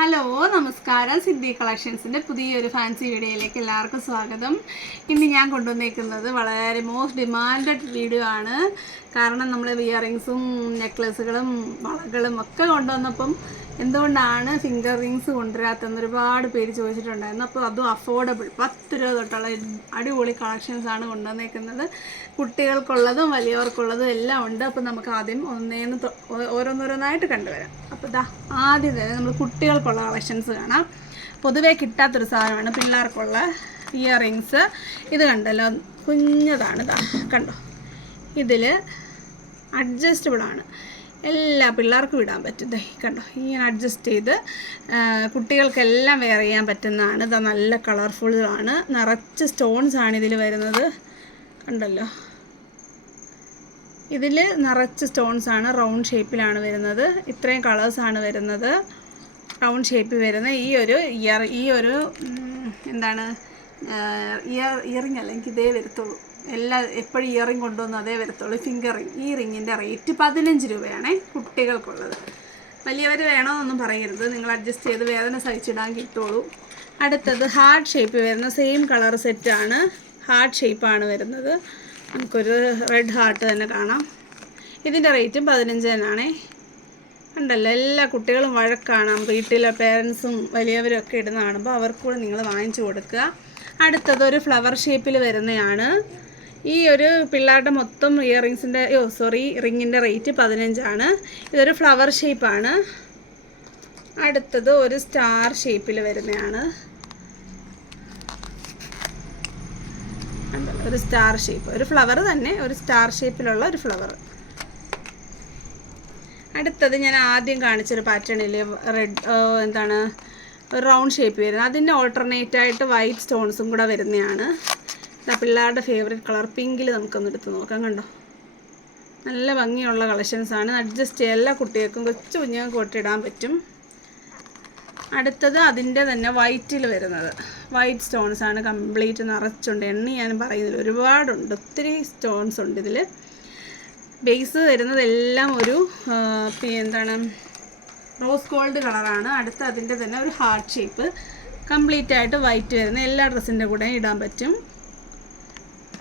Hello നമസ്കാരം. സിദ്ധി കളക്ഷൻസിന്റെ പുതിയൊരു fancy വീഡിയോയിലേക്ക് എല്ലാവർക്കും സ്വാഗതം. ഇന്ന് ഞാൻ കൊണ്ടുവന്നേക്കുന്നത് വളരെ മോസ്റ്റ് ഡിമാൻഡഡ് വീഡിയോ ആണ്. കാരണം നമ്മൾ ഇയറിങ്സും നെക്ലസുകളും വളകളും ഒക്കെ കൊണ്ടുവന്നപ്പം എന്തുകൊണ്ടാണ് ഫിംഗർ റിങ്സ് കൊണ്ടുവരാത്തതെന്ന് ഒരുപാട് പേര് ചോദിച്ചിട്ടുണ്ടായിരുന്നു. അപ്പോൾ അതും അഫോർഡബിൾ പത്ത് രൂപ തൊട്ടുള്ള അടിപൊളി കളക്ഷൻസാണ് കൊണ്ടുവന്നേക്കുന്നത്. കുട്ടികൾക്കുള്ളതും വലിയവർക്കുള്ളതും എല്ലാം ഉണ്ട്. അപ്പോൾ നമുക്ക് ആദ്യം ഒന്നേന്ന് ഓരോന്നോരോന്നായിട്ട് കണ്ടുവരാം. അപ്പോൾ ഇതാ ആദ്യം തന്നെ നമ്മൾ കുട്ടികൾക്കുള്ള കളക്ഷൻസ് കാണാം. പൊതുവേ കിട്ടാത്തൊരു സാധനമാണ് പിള്ളേർക്കുള്ള ഇയർ റിങ്സ് ഇത് കണ്ടല്ലോ കുഞ്ഞതാണ് ഇതാ കണ്ടോ? ഇതിൽ അഡ്ജസ്റ്റബിൾ ആണ്. എല്ലാ പിള്ളേർക്കും ഇടാൻ പറ്റും. ഇതേ കണ്ടോ? ഇങ്ങനെ അഡ്ജസ്റ്റ് ചെയ്ത് കുട്ടികൾക്കെല്ലാം വെയർ ചെയ്യാൻ പറ്റുന്നതാണ്. ഇത് നല്ല കളർഫുള്ളാണ് നിറച്ച് സ്റ്റോൺസ് ആണ് ഇതിൽ വരുന്നത്. കണ്ടല്ലോ? ഇതിൽ നിറച്ച് സ്റ്റോൺസ് ആണ് റൗണ്ട് ഷേപ്പിലാണ് വരുന്നത്. ഇത്രയും കളേഴ്സാണ് വരുന്നത്. റൗണ്ട് ഷേപ്പിൽ വരുന്ന ഈ ഒരു ഇയർ ഈ ഒരു എന്താണ് ഇയർ ഇയറിങ് അല്ല എനിക്ക് ഇതേ വരത്തുള്ളൂ. എല്ലാ എപ്പോഴും ഇയറിങ് കൊണ്ടുവന്ന് അതേ വരത്തുള്ളൂ. ഫിംഗർ റിംഗ് ഈ റിങ്ങിന്റെ റേറ്റ് പതിനഞ്ച് രൂപയാണേ കുട്ടികൾക്കുള്ളത്. വലിയവർ വേണമെന്നൊന്നും പറയരുത്. നിങ്ങൾ അഡ്ജസ്റ്റ് ചെയ്ത് വേദന സഹിച്ചിടാൻ കിട്ടുള്ളൂ. അടുത്തത് ഹാർട്ട് ഷേപ്പ് വരുന്ന സെയിം കളർ സെറ്റാണ് ഹാർട്ട് ഷേപ്പാണ് വരുന്നത്. നമുക്കൊരു റെഡ് ഹാർട്ട് തന്നെ കാണാം. ഇതിന്റെ റേറ്റും പതിനഞ്ച് തന്നെയാണേ ഉണ്ടല്ലോ എല്ലാ കുട്ടികളും വഴക്കാണ്. വീട്ടിലെ പേരൻസും വലിയവരും ഒക്കെ ഇടുന്ന കാണുമ്പോൾ അവർക്കൂടെ നിങ്ങൾ വാങ്ങിച്ചു കൊടുക്കുക. അടുത്തത് ഒരു ഫ്ലവർ ഷേപ്പിൽ വരുന്നതാണ് ഈ ഒരു പിള്ളേരുടെ മൊത്തം ഇയറിങ്സിന്റെ ഓ സോറി റിങ്ങിന്റെ റേറ്റ് പതിനഞ്ചാണ് ഇതൊരു ഫ്ലവർ ഷേപ്പാണ് അടുത്തത് ഒരു സ്റ്റാർ ഷേപ്പിൽ വരുന്നതാണ് ഒരു സ്റ്റാർ ഷേപ്പ്. ഒരു ഫ്ലവർ തന്നെ ഒരു സ്റ്റാർ ഷേപ്പിലുള്ള ഒരു ഫ്ലവർ. അടുത്തത് ഞാൻ ആദ്യം കാണിച്ചൊരു പാറ്റേണിൽ റെഡ് എന്താണ് റൗണ്ട് ഷേപ്പ് വരുന്നത്. അതിന്റെ ഓൾട്ടർനേറ്റ് ആയിട്ട് വൈറ്റ് സ്റ്റോൺസും കൂടെ വരുന്നതാണ്. പിള്ളേരുടെ ഫേവറേറ്റ് കളർ പിങ്കിൽ നമുക്കൊന്ന് എടുത്ത് നോക്കാം കണ്ടോ? നല്ല ഭംഗിയുള്ള കളക്ഷൻസാണ് അഡ്ജസ്റ്റ് എല്ലാ കുട്ടികൾക്കും കൊച്ചു കുഞ്ഞുങ്ങൾക്ക് കൊട്ടിടാൻ പറ്റും. അടുത്തത് അതിന്റെ തന്നെ വൈറ്റിൽ വരുന്നത്. വൈറ്റ് സ്റ്റോൺസ് ആണ് കംപ്ലീറ്റ് നിറച്ചുണ്ട്. എണ്ണി ഞാൻ പറയുന്നില്ല ഒരുപാടുണ്ട്. ഒത്തിരി സ്റ്റോൺസ് ഉണ്ട് ഇതിൽ. ബേസ് വരുന്നതെല്ലാം ഒരു എന്താണ് റോസ് ഗോൾഡ് കളറാണ്. അടുത്ത അതിന്റെ തന്നെ ഒരു ഹാർട്ട് ഷേപ്പ്. കംപ്ലീറ്റ് ആയിട്ട് വൈറ്റ് വരുന്ന എല്ലാ ഡ്രസ്സിന്റെ കൂടെ ഇടാൻ പറ്റും.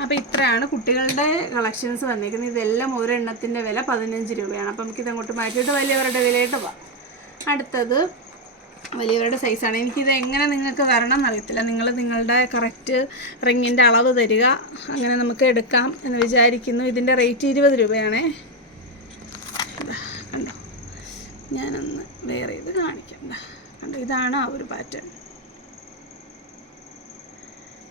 അപ്പോൾ ഇത്രയാണ് കുട്ടികളുടെ കളക്ഷൻസ് വന്നിരിക്കുന്നത്. ഇതെല്ലാം ഒരെണ്ണത്തിന്റെ വില പതിനഞ്ച് രൂപയാണ്. അപ്പം നമുക്ക് ഇതങ്ങോട്ട് മാറ്റിയിട്ട് വലിയവരുടെ വിലയിട്ട് പോവാം. അടുത്തത് വലിയവരുടെ സൈസാണ് എനിക്കിത് എങ്ങനെ നിങ്ങൾക്ക് വരണം എന്നറിയത്തില്ല. നിങ്ങൾ നിങ്ങളുടെ കറക്റ്റ് റിങ്ങിന്റെ അളവ് തരിക. അങ്ങനെ നമുക്ക് എടുക്കാം എന്ന് വിചാരിക്കുന്നു. ഇതിന്റെ റേറ്റ് ഇരുപത് രൂപയാണേ. കണ്ടോ? ഞാനൊന്ന് വേറെ ഇത് കാണിക്കണ്ട കണ്ടോ? ഇതാണ് ആ ഒരു പാറ്റേൺ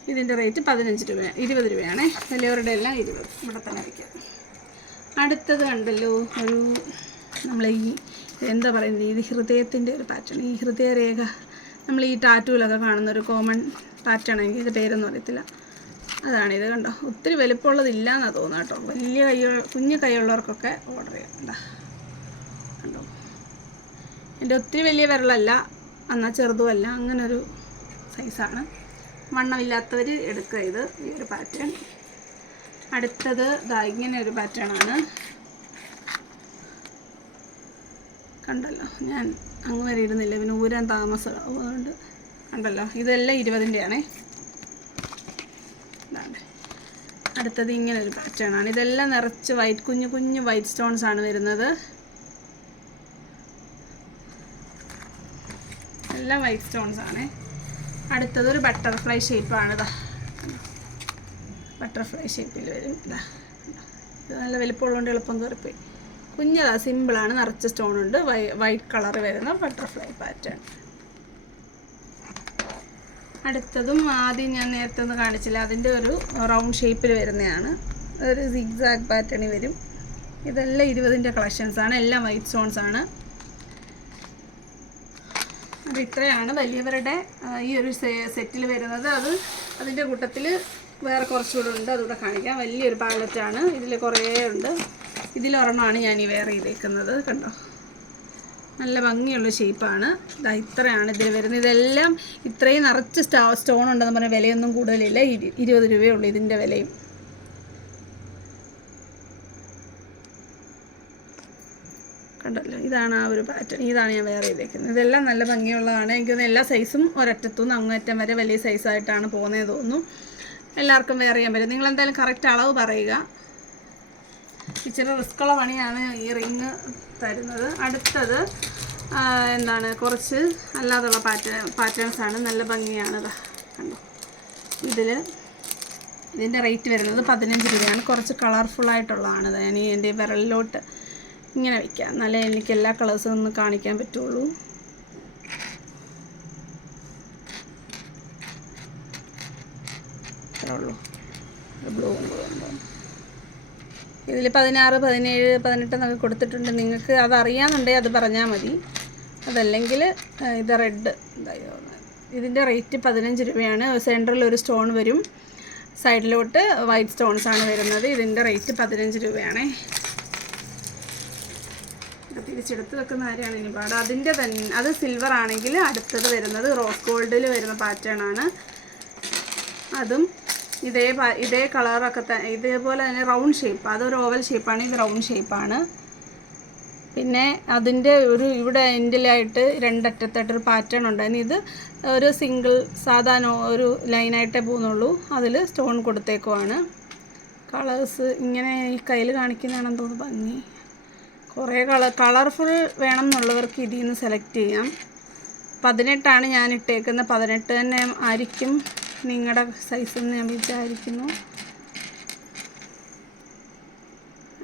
ഇതിന്റെ റേറ്റ് പതിനഞ്ച് രൂപ ഇരുപത് രൂപയാണേ. വലിയവരുടെ എല്ലാം ഇരുപത്. ഇവിടെ തന്നെ അടുത്തത് കണ്ടല്ലോ ഒരു നമ്മൾ ഈ എന്താ പറയുന്നത്? ഇത് ഹൃദയത്തിന്റെ ഒരു പാറ്റേൺ ഈ ഹൃദയരേഖ നമ്മൾ ഈ ടാറ്റൂലൊക്കെ കാണുന്ന ഒരു കോമൺ പാറ്റേൺ എനിക്ക് ഇത് പേരൊന്നും അറിയത്തില്ല. അതാണിത് കണ്ടോ? ഒത്തിരി വലിപ്പമുള്ളതില്ല എന്നാണ് തോന്നുന്നത് കേട്ടോ. വലിയ കൈ കുഞ്ഞു കൈയുള്ളവർക്കൊക്കെ ഓർഡർ ചെയ്യാം. കണ്ടോ? എന്റെ ഒത്തിരി വലിയ വിരലല്ല എന്നാൽ ചെറുതുമല്ല അങ്ങനെ ഒരു സൈസാണ് വണ്ണമില്ലാത്തവർ എടുക്കുക ഇത് ഈ ഒരു പാറ്റേൺ അടുത്തത് ഇതാ ഇങ്ങനെ ഒരു പാറ്റേൺ ആണ് കണ്ടല്ലോ. ഞാൻ അങ്ങ് വരെ ഇടുന്നില്ല പിന്നെ ഊരാൻ താമസം അതുകൊണ്ട് കണ്ടല്ലോ. ഇതെല്ലാം ഇരുപതിന്റെ ആണേ ഇതാണ് അടുത്തത് ഇങ്ങനെ ഒരു പാറ്റേൺ ആണ്. ഇതെല്ലാം നിറച്ച് വൈറ്റ് കുഞ്ഞു കുഞ്ഞു വൈറ്റ് സ്റ്റോൺസ് ആണ് വരുന്നത്. എല്ലാം വൈറ്റ് സ്റ്റോൺസ് ആണ്. അടുത്തത് ഒരു ബട്ടർഫ്ലൈ ഷേപ്പാണ് ഇതാ. ബട്ടർഫ്ലൈ ഷേപ്പിൽ വരും. ഇതാ? ഇത് നല്ല വലിപ്പമുള്ളതുകൊണ്ട് എളുപ്പം കയറിപ്പോയി കുഞ്ഞതാ സിമ്പിളാണ് നിറച്ച സ്റ്റോൺ ഉണ്ട് വൈറ്റ് കളർ വരുന്ന ബട്ടർഫ്ലൈ പാറ്റേൺ. അടുത്തതും ആദ്യം ഞാൻ നേരത്തെ ഒന്ന് കാണിച്ചില്ല. അതിന്റെ ഒരു റൗണ്ട് ഷേപ്പിൽ വരുന്നതാണ്. ഒരു സിഗ്സാഗ് പാറ്റേണിൽ വരും. ഇതെല്ലാം ഇരുപതിന്റെ കളക്ഷൻസ് ആണ്. എല്ലാം വൈറ്റ് സ്റ്റോൺസ് ആണ്. അത് ഇത്രയാണ് വലിയവരുടെ ഈ ഒരു സെറ്റിൽ വരുന്നത്. അത് അതിന്റെ കൂട്ടത്തിൽ വേറെ കുറച്ചുകൂടെ ഉണ്ട്. അതുകൂടെ കാണിക്കാം. വലിയൊരു പാലറ്റാണ് ഇതിൽ കുറേ ഉണ്ട്. ഇതിലൊരെണ്ണമാണ് ഞാൻ ഈ വെയർ ചെയ്തേക്കുന്നത് കണ്ടോ? നല്ല ഭംഗിയുള്ള ഷേപ്പാണ്. ഇതാ ഇത്രയാണ് ഇതിൽ വരുന്നത്. ഇതെല്ലാം ഇത്രയും നിറച്ച് സ്റ്റോ സ്റ്റോൺ ഉണ്ടെന്ന് പറഞ്ഞാൽ വിലയൊന്നും കൂടുതലില്ല. ഇരു- ഇരുപത് രൂപയേ ഉള്ളൂ ഇതിന്റെ വിലയും. കണ്ടല്ലോ? ഇതാണ് ആ ഒരു പാറ്റേൺ ഇതാണ് ഞാൻ വേറെ ചെയ്തേക്കുന്നത് ഇതെല്ലാം നല്ല ഭംഗിയുള്ളതാണ്. എനിക്ക് എല്ലാ സൈസും ഒരറ്റത്തുനിന്ന് അങ്ങേറ്റം വരെ വലിയ സൈസായിട്ടാണ് പോകുന്നത് തോന്നുന്നു. എല്ലാവർക്കും വേറെ ചെയ്യാൻ പറ്റും. നിങ്ങളെന്തായാലും കറക്റ്റ് അളവ് പറയുക. ഇച്ചിരി റിസ്ക്കുള്ള പണിയാണ് ഈ റിങ് തരുന്നത്. അടുത്തത് എന്താണ് കുറച്ച് അല്ലാതുള്ള പാറ്റേൺ പാറ്റേൺസ് ആണ്. നല്ല ഭംഗിയാണ്. കണ്ടോ? ഇതിൽ ഇതിന്റെ റേറ്റ് വരുന്നത് പതിനഞ്ച് രൂപയാണ്. കുറച്ച് കളർഫുള്ളായിട്ടുള്ളതാണ് ഞാൻ എന്റെ വിരലിലോട്ട് ഇങ്ങനെ വയ്ക്കാം എന്നാലേ എനിക്ക് എല്ലാ കളേഴ്സും ഒന്ന് കാണിക്കാൻ പറ്റുള്ളൂ. ഇത്രയുള്ളൂ ബ്ലൂ ഇതിൽ പതിനാറ് പതിനേഴ് പതിനെട്ട് എന്നൊക്കെ കൊടുത്തിട്ടുണ്ട്. നിങ്ങൾക്ക് അത് അറിയാമെന്നുണ്ടെങ്കിൽ അത് പറഞ്ഞാൽ മതി. അതല്ലെങ്കിൽ ഇത് റെഡ്. എന്തായോ ഇതിന്റെ റേറ്റ് പതിനഞ്ച് രൂപയാണ്. സെന്ററിൽ ഒരു സ്റ്റോൺ വരും. സൈഡിലോട്ട് വൈറ്റ് സ്റ്റോൺസ് ആണ് വരുന്നത്. ഇതിന്റെ റേറ്റ് പതിനഞ്ച് രൂപയാണേ. തിരിച്ചെടുത്ത് വെക്കുന്ന കാര്യമാണ് ഇനി പാട്. അതിന്റെ തന്നെ അത് സിൽവർ ആണെങ്കിൽ അടുത്തത് വരുന്നത് റോസ് ഗോൾഡിൽ വരുന്ന പാറ്റേൺ ആണ്. അതും ഇതേ ഇതേ കളറൊക്കെ തന്നെ ഇതേപോലെ തന്നെ റൗണ്ട് ഷേപ്പ് അതൊരു ഓവൽ ഷേപ്പാണ് ഇത് റൗണ്ട് ഷേപ്പാണ് പിന്നെ അതിന്റെ ഒരു ഇവിടെ എൻഡിലായിട്ട് രണ്ടറ്റത്തായിട്ടൊരു പാറ്റേൺ ഉണ്ടായിരുന്നു. ഇത് ഒരു സിംഗിൾ സാധാരണ ഒരു ലൈനായിട്ടേ പോകുന്നുള്ളൂ. അതിൽ സ്റ്റോൺ കൊടുത്തേക്കുവാണ്. കളേഴ്സ് ഇങ്ങനെ ഈ കയ്യിൽ കാണിക്കുന്നതാണെന്ന് തോന്നുന്നു ഭംഗി. കുറേ കളർ കളർഫുൾ വേണം എന്നുള്ളവർക്ക് ഇതിൽ നിന്ന് സെലക്ട് ചെയ്യാം. പതിനെട്ടാണ് ഞാൻ ഇട്ടേക്കുന്നത്. പതിനെട്ട് തന്നെ ആയിരിക്കും. നിങ്ങളുടെ സൈസ് എന്ന് ഞാൻ വിചാരിക്കുന്നു.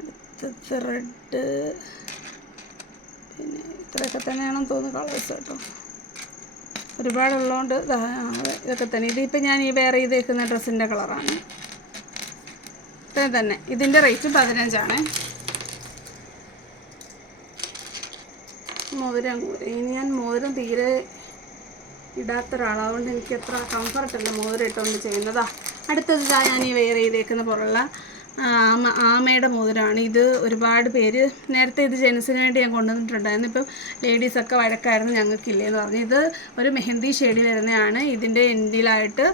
അടുത്തത് റെഡ് പിന്നെ ഇത്രയൊക്കെ തന്നെയാണെന്ന് തോന്നുന്നു കളേഴ്സ് കേട്ടോ. ഒരുപാടുള്ളതുകൊണ്ട് ഇതൊക്കെ തന്നെ. ഇതിപ്പോൾ ഞാൻ ഈ വേറെ ചെയ്തേക്കുന്ന ഡ്രസ്സിന്റെ കളറാണ് ഇത്രയും തന്നെ. ഇതിന്റെ റേറ്റ് പതിനഞ്ചാണ്. കൂരെ ഇനി ഞാൻ മോതിരം തീരെ ഇടാത്ത ഒരാളാവുകൊണ്ട് എനിക്ക് എത്ര കംഫർട്ടല്ല മോതിരം ഇട്ടുകൊണ്ട് ചെയ്യുന്നതാ. അടുത്തത് ഞാൻ ഈ വെയർ ചെയ്തേക്കുന്ന പോലുള്ള ആമ ആമയുടെ മോതിരമാണ് ഇത് ഒരുപാട് പേര് നേരത്തെ ഇത് ജെൻസിന് വേണ്ടി ഞാൻ കൊണ്ടുവന്നിട്ടുണ്ടായിരുന്നു. ഇപ്പം ലേഡീസൊക്കെ വഴക്കായിരുന്നു ഞങ്ങൾക്കില്ലേ എന്ന് പറഞ്ഞു. ഇത് ഒരു മെഹന്തി ഷെയ്ഡിൽ വരുന്നതാണ്. ഇതിന്റെ എൻഡിലായിട്ട്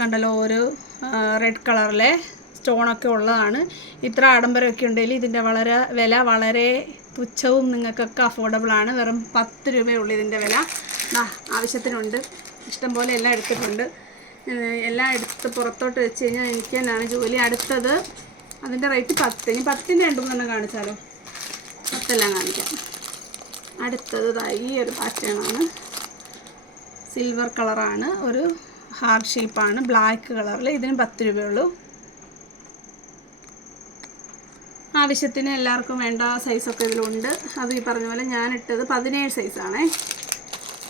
കണ്ടല്ലോ ഒരു റെഡ് കളറിലെ സ്റ്റോണൊക്കെ ഉള്ളതാണ്. ഇത്ര ആഡംബരമൊക്കെ ഉണ്ടെങ്കിൽ ഇതിന്റെ വളരെ വില വളരെ തുച്ഛവും നിങ്ങൾക്കൊക്കെ അഫോർഡബിളാണ് വെറും പത്ത് രൂപയുള്ളൂ ഇതിന്റെ വില. ആവശ്യത്തിനുണ്ട്. ഇഷ്ടംപോലെ എല്ലാം എടുത്തിട്ടുണ്ട്. എല്ലാം എടുത്ത് പുറത്തോട്ട് വെച്ച് കഴിഞ്ഞാൽ എനിക്ക് തന്നെയാണ് ജോലി. അടുത്തത് അതിന്റെ റേറ്റ് പത്ത്. ഇനി പത്തിന്റെ രണ്ട് മൂന്നെണ്ണം കാണിച്ചാലോ? പത്തെല്ലാം കാണിക്കാം. അടുത്തത് ഈ ഒരു പാറ്റേണാണ് സിൽവർ കളറാണ് ഒരു ഹാർട്ട് ഷേപ്പാണ് ബ്ലാക്ക് കളറിൽ ഇതിന് പത്ത് രൂപയുള്ളൂ ആവശ്യത്തിന് എല്ലാവർക്കും വേണ്ട സൈസൊക്കെ ഇതിലുണ്ട്. അത് ഈ പറഞ്ഞ പോലെ ഞാനിട്ടത് പതിനേഴ് സൈസാണേ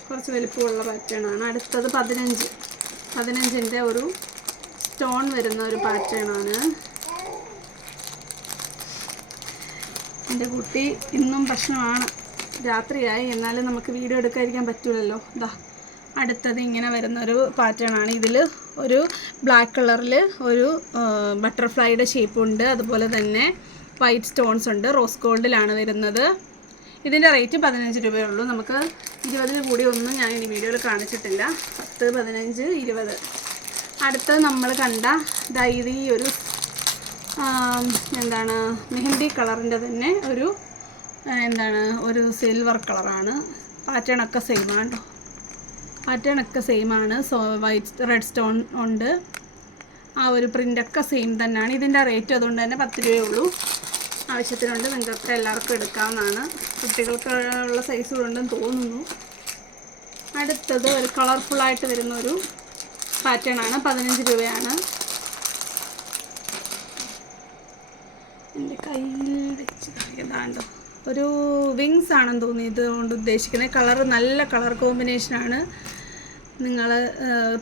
കുറച്ച് വലിപ്പമുള്ള പാറ്റേൺ ആണ്. അടുത്തത് പതിനഞ്ച്. പതിനഞ്ചിന്റെ ഒരു സ്റ്റോൺ വരുന്ന ഒരു പാറ്റേണാണ് എന്റെ കുട്ടി ഇന്നും പ്രശ്നമാണ്. രാത്രിയായി. എന്നാലും നമുക്ക് വീഡിയോ എടുക്കാതിരിക്കാൻ പറ്റില്ലല്ലോ ഇതാ അടുത്തത് ഇങ്ങനെ വരുന്ന ഒരു പാറ്റേൺ ആണ്. ഇതിൽ ഒരു ബ്ലാക്ക് കളറിൽ ഒരു ബട്ടർഫ്ലൈയുടെ ഷേപ്പ് ഉണ്ട്. അതുപോലെ തന്നെ വൈറ്റ് സ്റ്റോൺസ് ഉണ്ട്. റോസ് ഗോൾഡിലാണ് വരുന്നത്. ഇതിന്റെ റേറ്റ് പതിനഞ്ച് രൂപയുള്ളൂ നമുക്ക് ഇരുപതിന് കൂടി ഒന്നും ഞാൻ ഇനി വീഡിയോയിൽ കാണിച്ചിട്ടില്ല. പത്ത് പതിനഞ്ച് ഇരുപത്. അടുത്തത് നമ്മൾ കണ്ട ഇത് ഈ ഒരു എന്താണ് മെഹന്തി കളറിന്റെ തന്നെ ഒരു എന്താണ് ഒരു സിൽവർ കളറാണ് പാറ്റേൺ ഒക്കെ സെയിം ആണ് കേട്ടോ പാറ്റേൺ ഒക്കെ സെയിം ആണ്. സോ വൈറ്റ് റെഡ് സ്റ്റോൺ ഉണ്ട്. ആ ഒരു പ്രിന്റൊക്കെ സെയിം തന്നെയാണ്. ഇതിന്റെ റേറ്റ് അതുകൊണ്ട് തന്നെ പത്ത് രൂപയേ ഉള്ളൂ. ആവശ്യത്തിനുണ്ട്. നിങ്ങൾക്ക് എല്ലാവർക്കും എടുക്കാവുന്നതാണ്. കുട്ടികൾക്കുള്ള സൈസ് ഉണ്ടെന്ന് തോന്നുന്നു. അടുത്തത് ഒരു കളർഫുള്ളായിട്ട് വരുന്ന ഒരു പാറ്റേൺ ആണ്. പതിനഞ്ച് രൂപയാണ്. എന്റെ കയ്യിൽ വെച്ച് ഏതാണ്ടോ ഒരു വിങ്സ് ആണെന്ന് തോന്നി. ഇതുകൊണ്ട് ഉദ്ദേശിക്കുന്നത്. കളർ നല്ല കളർ കോമ്പിനേഷനാണ് നിങ്ങൾ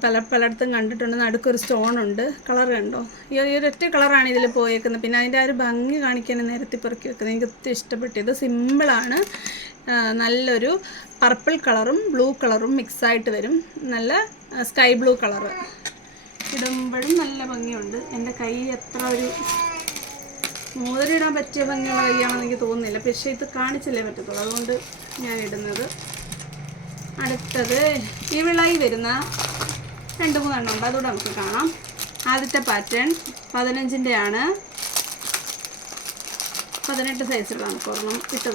പല പലയിടത്തും കണ്ടിട്ടുണ്ട്. നടുക്കൊരു സ്റ്റോൺ ഉണ്ട് കളർ കണ്ടോ? ഈ ഒരു- ഈ ഒരൊറ്റ കളറാണ് ഇതിൽ പോയേക്കുന്നത്. പിന്നെ അതിന്റെ ആ ഒരു ഭംഗി കാണിക്കാൻ നേരത്തെ പെറുക്കി വെക്കുന്നത് എനിക്ക് ഒത്തിരി ഇഷ്ടപ്പെട്ടു ഇത് സിമ്പിളാണ് നല്ലൊരു പർപ്പിൾ കളറും ബ്ലൂ കളറും മിക്സായിട്ട് വരും. നല്ല സ്കൈ ബ്ലൂ കളറ്. ഇടുമ്പോഴും നല്ല ഭംഗിയുണ്ട്. എന്റെ കൈ എത്ര ഒരു മോതിരിടാൻ പറ്റിയ ഭംഗിയുള്ള കൈയാണെന്ന് എനിക്ക് തോന്നുന്നില്ല. പക്ഷേ ഇത് കാണിച്ചല്ലേ പറ്റത്തുള്ളൂ. അതുകൊണ്ട് ഞാൻ ഇടുന്നത്. അടുത്തത് ഇവിളായി വരുന്ന രണ്ട് മൂന്നെണ്ണം ഉണ്ട്. അതുകൂടെ നമുക്ക് കാണാം. ആദ്യത്തെ പാറ്റേൺ പതിനഞ്ചിന്റെ ആണ് പതിനെട്ട് സൈസിലുള്ള നമുക്ക് ഒരെണ്ണം ഇട്ട്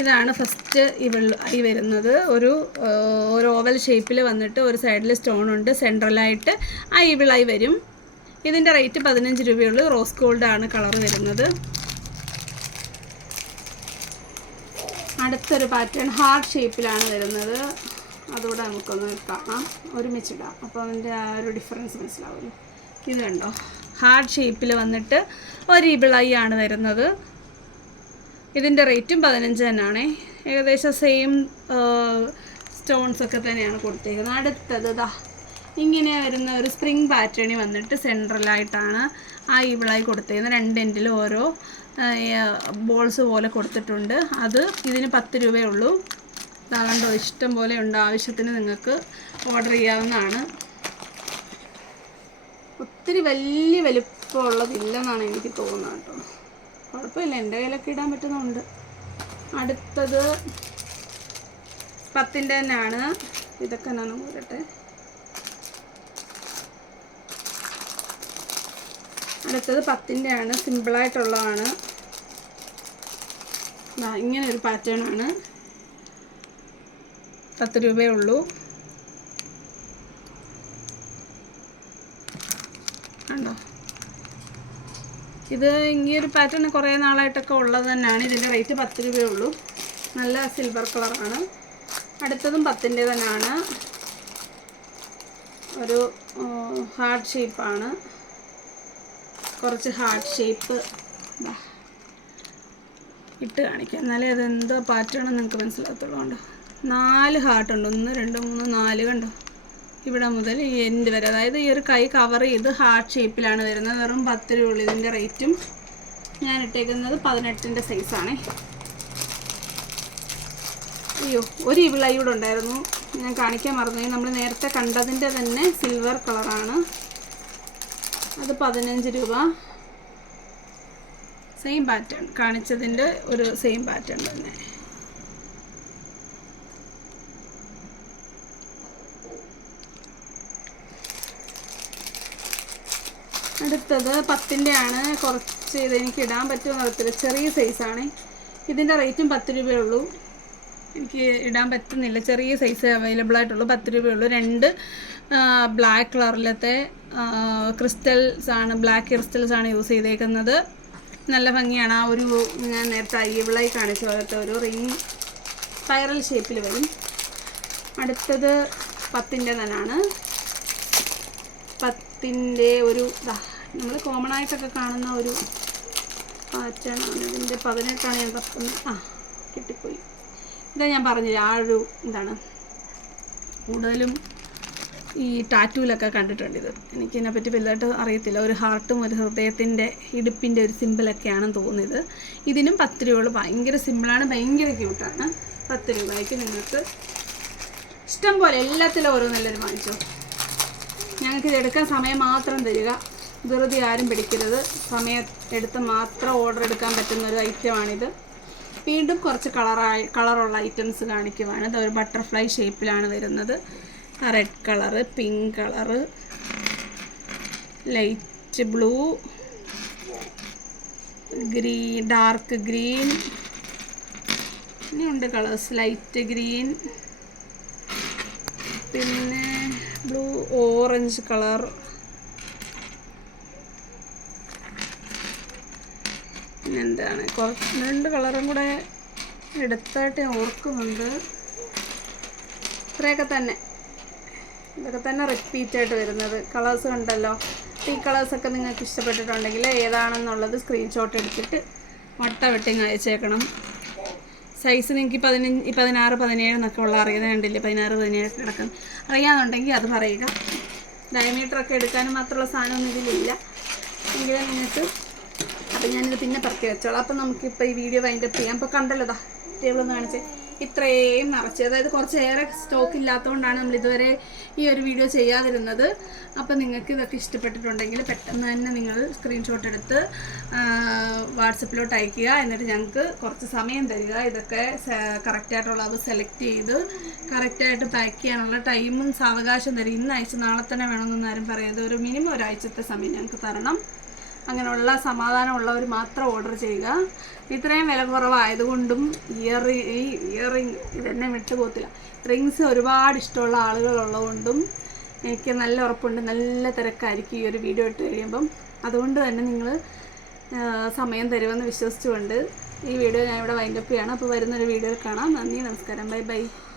ഇതാണ് ഫസ്റ്റ് ഈ വരുന്നത്. ഒരു ഒരു ഓവൽ ഷേപ്പിൽ വന്നിട്ട് ഒരു സൈഡിൽ സ്റ്റോൺ ഉണ്ട്. സെൻട്രലായിട്ട് ആ ഇവിളായി വരും. ഇതിന്റെ റേറ്റ് പതിനഞ്ച് രൂപയുള്ളൂ. റോസ് ഗോൾഡാണ് കളർ വരുന്നത്. അടുത്തൊരു പാറ്റേൺ ഹാർട്ട് ഷേപ്പിലാണ് വരുന്നത്. അതുകൂടെ നമുക്കൊന്ന് കാണാം. ഒരുമിച്ചിടാം. അപ്പോൾ അതിന്റെ ആ ഒരു ഡിഫറൻസ് മനസ്സിലാവുമല്ലോ. ഇത് കണ്ടോ? ഹാർട്ട് ഷേപ്പിൽ വന്നിട്ട് ഒരു ഇബിളായി ആണ് വരുന്നത്. ഇതിന്റെ റേറ്റും പതിനഞ്ച് തന്നെയാണ് ഏകദേശം സെയിം സ്റ്റോൺസ് ഒക്കെ തന്നെയാണ് കൊടുത്തേക്കുന്നത്. അടുത്തത് ദാ ഇങ്ങനെ വരുന്ന ഒരു സ്പ്രിങ് പാറ്റേണി വന്നിട്ട് സെൻട്രലായിട്ടാണ് ആ ഇവിളായി കൊടുത്തേക്കുന്നത്. രണ്ട് എൻഡിലും ഓരോ ബോൾസ് പോലെ കൊടുത്തിട്ടുണ്ട്. അത് ഇതിന് പത്ത് രൂപയേ ഉള്ളൂ. ഇതാകണ്ടോ ഇഷ്ടം പോലെ ഉണ്ട്. ആവശ്യത്തിന് നിങ്ങൾക്ക് ഓർഡർ ചെയ്യാവുന്നതാണ്. ഒത്തിരി വലിയ വലിപ്പമുള്ളതില്ലെന്നാണ് എനിക്ക് തോന്നുന്നത് കേട്ടോ. കുഴപ്പമില്ല എന്റെ കയ്യിലൊക്കെ ഇടാൻ പറ്റുന്നുണ്ട്. അടുത്തത് പത്തിന്റെ തന്നെയാണ്. ഇതൊക്കെ ഞാൻ നോക്കട്ടെ അടുത്തത് പത്തിന്റെ ആണ് സിമ്പിളായിട്ടുള്ളതാണ്. ഇങ്ങനെ ഒരു പാറ്റേൺ ആണ്. പത്ത് രൂപയേ ഉള്ളൂ. കണ്ടോ? ഇത് ഈ ഒരു പാറ്റേൺ കുറേ നാളായിട്ടൊക്കെ ഉള്ളത് തന്നെയാണ്. ഇതിന്റെ റേറ്റ് പത്ത് രൂപയേ ഉള്ളൂ. നല്ല സിൽവർ കളറാണ് അടുത്തതും പത്തിന്റെ തന്നെയാണ്. ഒരു ഹാർട്ട് ഷേപ്പാണ് കുറച്ച് ഹാർട്ട് ഷേപ്പ് ഇട്ട് കാണിക്കാം. എന്നാലേ അത് എന്തോ പാറ്റേൺ നിങ്ങൾക്ക് മനസ്സിലാകത്തുള്ളൂ കണ്ടോ? നാല് ഹാർട്ട് ഉണ്ട്. ഒന്ന് രണ്ട് മൂന്ന് നാല് കണ്ടോ? ഇവിടെ മുതൽ ഈ എൻഡ് വരെ. അതായത് ഈ ഒരു കൈ കവർ ചെയ്ത് ഹാർട്ട് ഷേപ്പിലാണ് വരുന്നത്. വെറും പത്ത് രൂപ ഇതിന്റെ റേറ്റും ഞാൻ ഇട്ടേക്കുന്നത് പതിനെട്ടിന്റെ സൈസാണ് അയ്യോ ഒരു ഇവിളൈ ഇവിടെ ഉണ്ടായിരുന്നു. ഞാൻ കാണിക്കാൻ മറന്നു. നമ്മൾ നേരത്തെ കണ്ടതിന്റെ തന്നെ സിൽവർ കളറാണ് അത് പതിനഞ്ച് രൂപ. സെയിം പാറ്റേൺ കാണിച്ചതിന്റെ ഒരു സെയിം പാറ്റേൺ തന്നെ. അടുത്തത് പത്തിന്റെ ആണ് കുറച്ച് ഇത് എനിക്ക് ഇടാൻ പറ്റുമെന്ന് അറിയത്തില്ല. ചെറിയ സൈസാണ് ഇതിന്റെ റേറ്റും പത്ത് രൂപയേ ഉള്ളൂ. എനിക്ക് ഇടാൻ പറ്റുന്നില്ല. ചെറിയ സൈസ് അവൈലബിൾ ആയിട്ടുള്ളൂ. പത്ത് രൂപയേ ഉള്ളൂ. രണ്ട് ബ്ലാക്ക് കളറിലത്തെ ക്രിസ്റ്റൽസ് ആണ്. ബ്ലാക്ക് ക്രിസ്റ്റൽസ് ആണ് യൂസ് ചെയ്തേക്കുന്നത്. നല്ല ഭംഗിയാണ്. ആ ഒരു ഞാൻ നേരത്തെ അയ്യവിളായി കാണിച്ച പോലത്തെ ഒരു റിങ് സ്പൈറൽ ഷേപ്പിൽ വരും. അടുത്തത് പത്തിന്റെ തന്നെയാണ് പത്തിന്റെ ഒരു നമ്മൾ കോമൺ ആയിട്ടൊക്കെ കാണുന്ന ഒരു പാറ്റേൺ ആണ്. ഇതിന്റെ പതിനെട്ടാണ് ഞാൻ തപ്പുന്നത് ആ കിട്ടിപ്പോയി. ഇതാ ഞാൻ പറഞ്ഞില്ല ആ ഒരു എന്താണ് കൂടുതലും ഈ ടാറ്റൂലൊക്കെ കണ്ടിട്ടുണ്ട് ഇത്. എനിക്ക് ഇതിനെപ്പറ്റി വലുതായിട്ട് അറിയത്തില്ല. ഒരു ഹാർട്ടും ഒരു ഹൃദയത്തിന്റെ ഇടുപ്പിന്റെ ഒരു സിമ്പിളൊക്കെയാണെന്ന് തോന്നുന്നത്. ഇതിനും പത്ത് രൂപയുള്ളൂ ഭയങ്കര സിമ്പിളാണ് ഭയങ്കര ക്യൂട്ടാണ് പത്ത് രൂപയ്ക്ക് നിങ്ങൾക്ക് ഇഷ്ടം പോലെ എല്ലാത്തിലും ഓരോ നല്ലൊരു വാങ്ങിച്ചോ. ഞങ്ങൾക്ക് ഇത് എടുക്കാൻ സമയം മാത്രം തരിക. വെറുതെ ആരും പിടിക്കരുത്. സമയം എടുത്ത് മാത്രം ഓർഡർ എടുക്കാൻ പറ്റുന്ന ഒരു ഐറ്റമാണിത് വീണ്ടും കുറച്ച് കളറായി കളറുള്ള ഐറ്റംസ് കാണിക്കുവാണ്. ഇത് ഒരു ബട്ടർഫ്ലൈ ഷേപ്പിലാണ് വരുന്നത്. Red colour pink colour light blue green dark green ഇനിയുണ്ട് കളേഴ്സ് ലൈറ്റ് ഗ്രീൻ പിന്നെ ബ്ലൂ ഓറഞ്ച് കളർ എന്താണ്? കുറച്ച് രണ്ട് കളറും കൂടെ എടുത്തായിട്ട് ഞാൻ ഓർക്കുന്നുണ്ട്. ഇത്രയൊക്കെ തന്നെ. ഇതൊക്കെ തന്നെ റിപ്പീറ്റ് ആയിട്ട് വരുന്നത്. കളേഴ്സ് കണ്ടല്ലോ. ഈ കളേഴ്സൊക്കെ നിങ്ങൾക്ക് ഇഷ്ടപ്പെട്ടിട്ടുണ്ടെങ്കിൽ ഏതാണെന്നുള്ളത് സ്ക്രീൻഷോട്ട് എടുത്തിട്ട് വട്ട വെട്ടിങ് അയച്ചേക്കണം. സൈസ് നിങ്ങൾക്ക് പതിനഞ്ച് പതിനാറ് പതിനേഴ് എന്നൊക്കെ ഉള്ള അറിയുന്നത് കണ്ടില്ലേ? പതിനാറ് പതിനേഴ് കിടക്കും. അറിയാമെന്നുണ്ടെങ്കിൽ അത് പറയുക. ഡയമീറ്റർ ഒക്കെ എടുക്കാനും മാത്രമുള്ള സാധനമൊന്നും ഇതിലില്ല. എങ്കിലും നിങ്ങൾക്ക് അപ്പം ഞാനിത് പിന്നെ പറക്കി വെച്ചോളാം. അപ്പം നമുക്കിപ്പോൾ ഈ വീഡിയോ വൈൻഡപ്പ് ചെയ്യാം. അപ്പോൾ കണ്ടല്ലോ ദാ ടേബിൾ കാണിച്ച്. ഇത്രയും നിറച്ച് അതായത് കുറച്ചേറെ സ്റ്റോക്ക് ഇല്ലാത്തതുകൊണ്ടാണ് നമ്മൾ ഇതുവരെ ഈ ഒരു വീഡിയോ ചെയ്യാതിരുന്നത്. അപ്പോൾ നിങ്ങൾക്ക് ഇതൊക്കെ ഇഷ്ടപ്പെട്ടിട്ടുണ്ടെങ്കിൽ പെട്ടെന്ന് തന്നെ നിങ്ങൾ സ്ക്രീൻഷോട്ട് എടുത്ത് വാട്സപ്പിലോട്ട് അയക്കുക എന്നിട്ട് ഞങ്ങൾക്ക് കുറച്ച് സമയം തരിക. ഇതൊക്കെ കറക്റ്റായിട്ടുള്ളത് സെലക്ട് ചെയ്ത് കറക്റ്റായിട്ട് പാക്ക് ചെയ്യാനുള്ള ടൈമും സാവകാശം തരും. ഇന്ന് അയച്ച് നാളെ തന്നെ വേണമെന്നൊന്നും ആരും പറയരുത്. ഒരു മിനിമം ഒരാഴ്ചത്തെ സമയം ഞങ്ങൾക്ക് തരണം. അങ്ങനെയുള്ള സമാധാനമുള്ളവർ മാത്രം ഓർഡർ ചെയ്യുക. ഇത്രയും വില കുറവായതുകൊണ്ടും ഇയർ ഈ ഇയറിങ് ഇതെന്നെ വിട്ടുപോകത്തില്ല റിങ്സ് ഒരുപാട് ഇഷ്ടമുള്ള ആളുകളുള്ളതുകൊണ്ടും എനിക്ക് നല്ല ഉറപ്പുണ്ട്. നല്ല തിരക്കായിരിക്കും ഈ ഒരു വീഡിയോ ഇട്ട് കഴിയുമ്പം. അതുകൊണ്ട് തന്നെ നിങ്ങൾ സമയം തരുമെന്ന് വിശ്വസിച്ചുകൊണ്ട് ഈ വീഡിയോ ഞാൻ ഇവിടെ വൈൻഡപ്പ് ചെയ്യണം. അപ്പോൾ വരുന്നൊരു വീഡിയോയിൽ കാണാം. നന്ദി നമസ്കാരം. Bye bye.